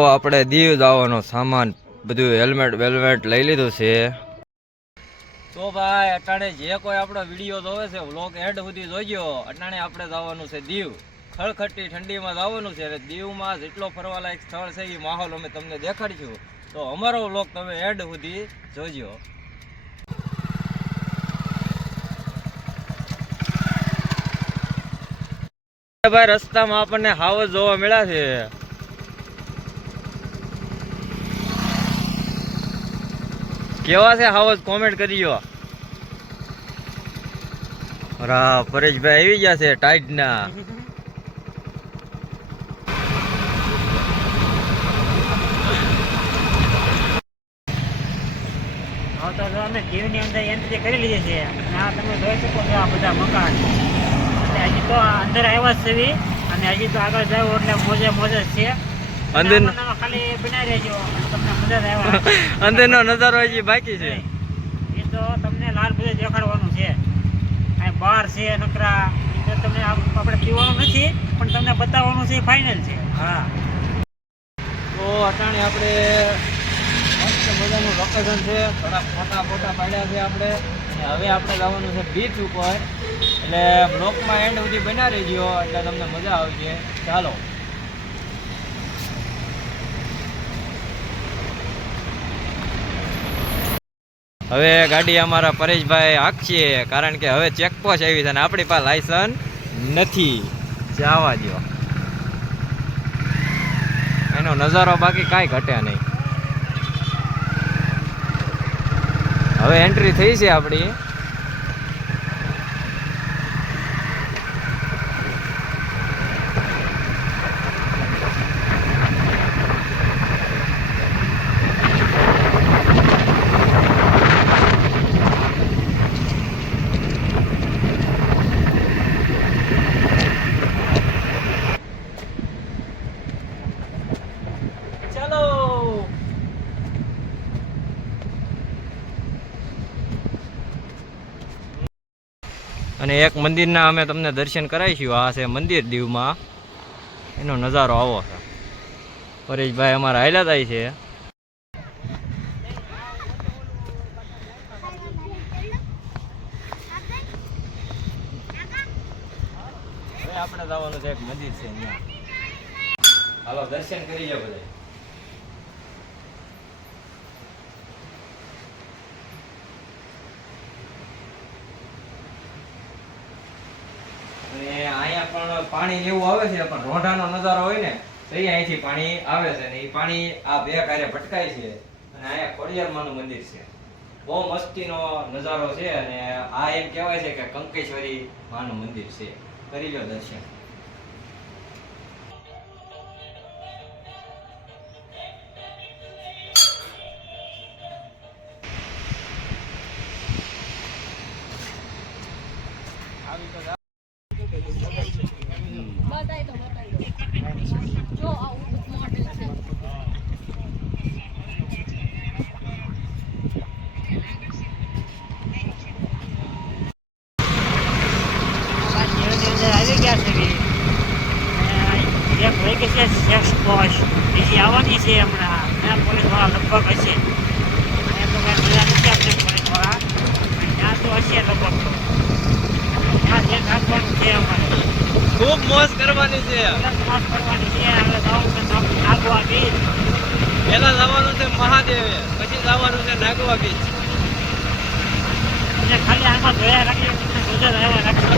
તો આપણે દીવ જવાનો સામાન બધું હેલ્મેટ વેલ્મેટ લઈ લીધું છે. તો ભાઈ અટાણે જે કોઈ આપણો વિડીયો જોવે છે વ્લોગ એડ સુધી જોઈજો. અટાણે આપણે જવાનું છે દીવ. ખળખટી ઠંડીમાં જવાનું છે. દીવમાં જેટલો ફરવાલાયક સ્થળ છે એ માહોલ અમે તમને દેખાડીશું. તો અમારો વ્લોગ તમે એડ સુધી જોઈજો. ભાઈ રસ્તામાં આપણને હાવજ જોવા મળ્યા છે. કેવા છે હાવજ કોમેન્ટ કરજો. પરેશભાઈ આવી ગયા છે ટાઈટ ના. તો અમે દીવની અંદર એન્ટ્રી કરી લીધી છે. આ તમે જોઈ શકો છો આ બધા મકાન. અને હજી તો અંદર આવ્યા જ છે અને હજી તો આગળ જાવ એટલે મોજે મોજ જ છે. ખાલી બના રહેજો તમને મજા આવે. અંદરનો નજારો હજી બાકી છે. એ તો તમને લાલ બધે દેખાડવાનું છે. આ બાર છે નકરા એ તો તમને આપણે પીવાનું નથી પણ તમને બતાવવાનું છે ફાઇનલ છે. હા તો અટાણે આપણે મસ્ત મજાનું લોકેશન છે. થોડા ફોટા પાડ્યા છે આપણે. અને હવે આપણે જવાનું છે બીચ ઉપર. એટલે બ્લોકમાં એન્ડ સુધી બના રહેજો એટલે તમને મજા આવશે. ચાલો હવે ગાડી અમારા પરેશભાઈ હાંકશે કારણ કે હવે ચેકપોસ્ટ આવી છે અને આપણી પાસે લાયસન્સ નથી. જવા દો. એનો નજારો બાકી કાંઈ ઘટે નહીં. હવે એન્ટ્રી થઈ છે આપણી. અને એક મંદિરના અમે તમને દર્શન કરાવીશું. આ છે મંદિર દીવમાં. એનો નજારો આવો છે. પરેશભાઈ અમારા હાલ્યા થાય છે. હવે આપણે જવાનું છે એક મંદિર છે અહીંયા. હાલો દર્શન કરી જાવ બધા. અને અહીંયા પણ પાણી એવું આવે છે પણ રોઢાનો નજારો હોય ને તો અહીંથી પાણી આવે છે. ને એ પાણી આ બે કાર્ય ભટકાય છે. અને અહીંયા ખોડિયારમાંનું મંદિર છે. બહુ મસ્તીનો નજારો છે. અને આ એમ કહેવાય છે કે કંકેશ્વરી માનું મંદિર છે. કરી લો દર્શન. જો આવું મોડેલ છે. આવી ગયા છે એક હોય કે છે સેક્સ પોસ્ટ બીજી આવવાની છે હમણાં. પોલીસવાળા લગભગ હશે. એ તો કાંઈ મજા નથી આપશે પોલીસવાળા. ત્યાં તો હશે લગભગ. તો ત્યાં ધ્યાન રાખવાનું છે અમારે. ખૂબ મોજ કરવાની છે. મોજ કરવાની છે. હવે જવું છે નાગવા બીચ. પહેલા જવાનું છે મહાદેવે, પછી જવાનું છે નાગવા બીચ. ખાલી આમાં જોયા રાખીએ ગુજરાત આવ્યા રાખીએ.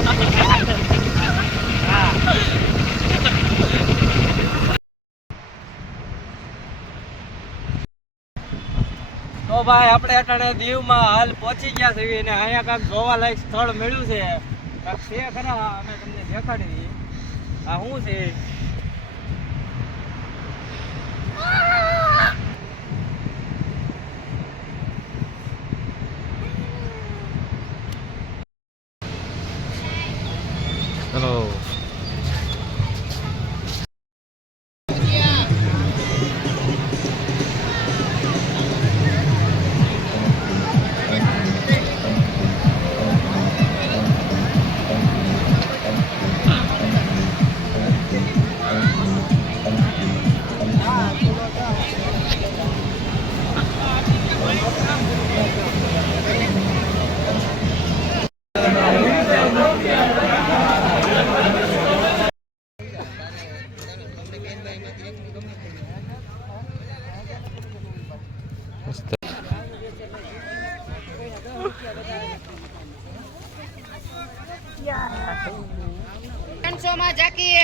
હા તો ભાઈ આપણે અટાણે દીવમાં હાલ પહોંચી ગયા છીએ. અને અહીંયા કાંઈક જોવાલાયક સ્થળ મળ્યું છે. કાંઈક છે ખરા અમે તમને દેખાડી. આ શું છે? ચલો 500 માં જાકી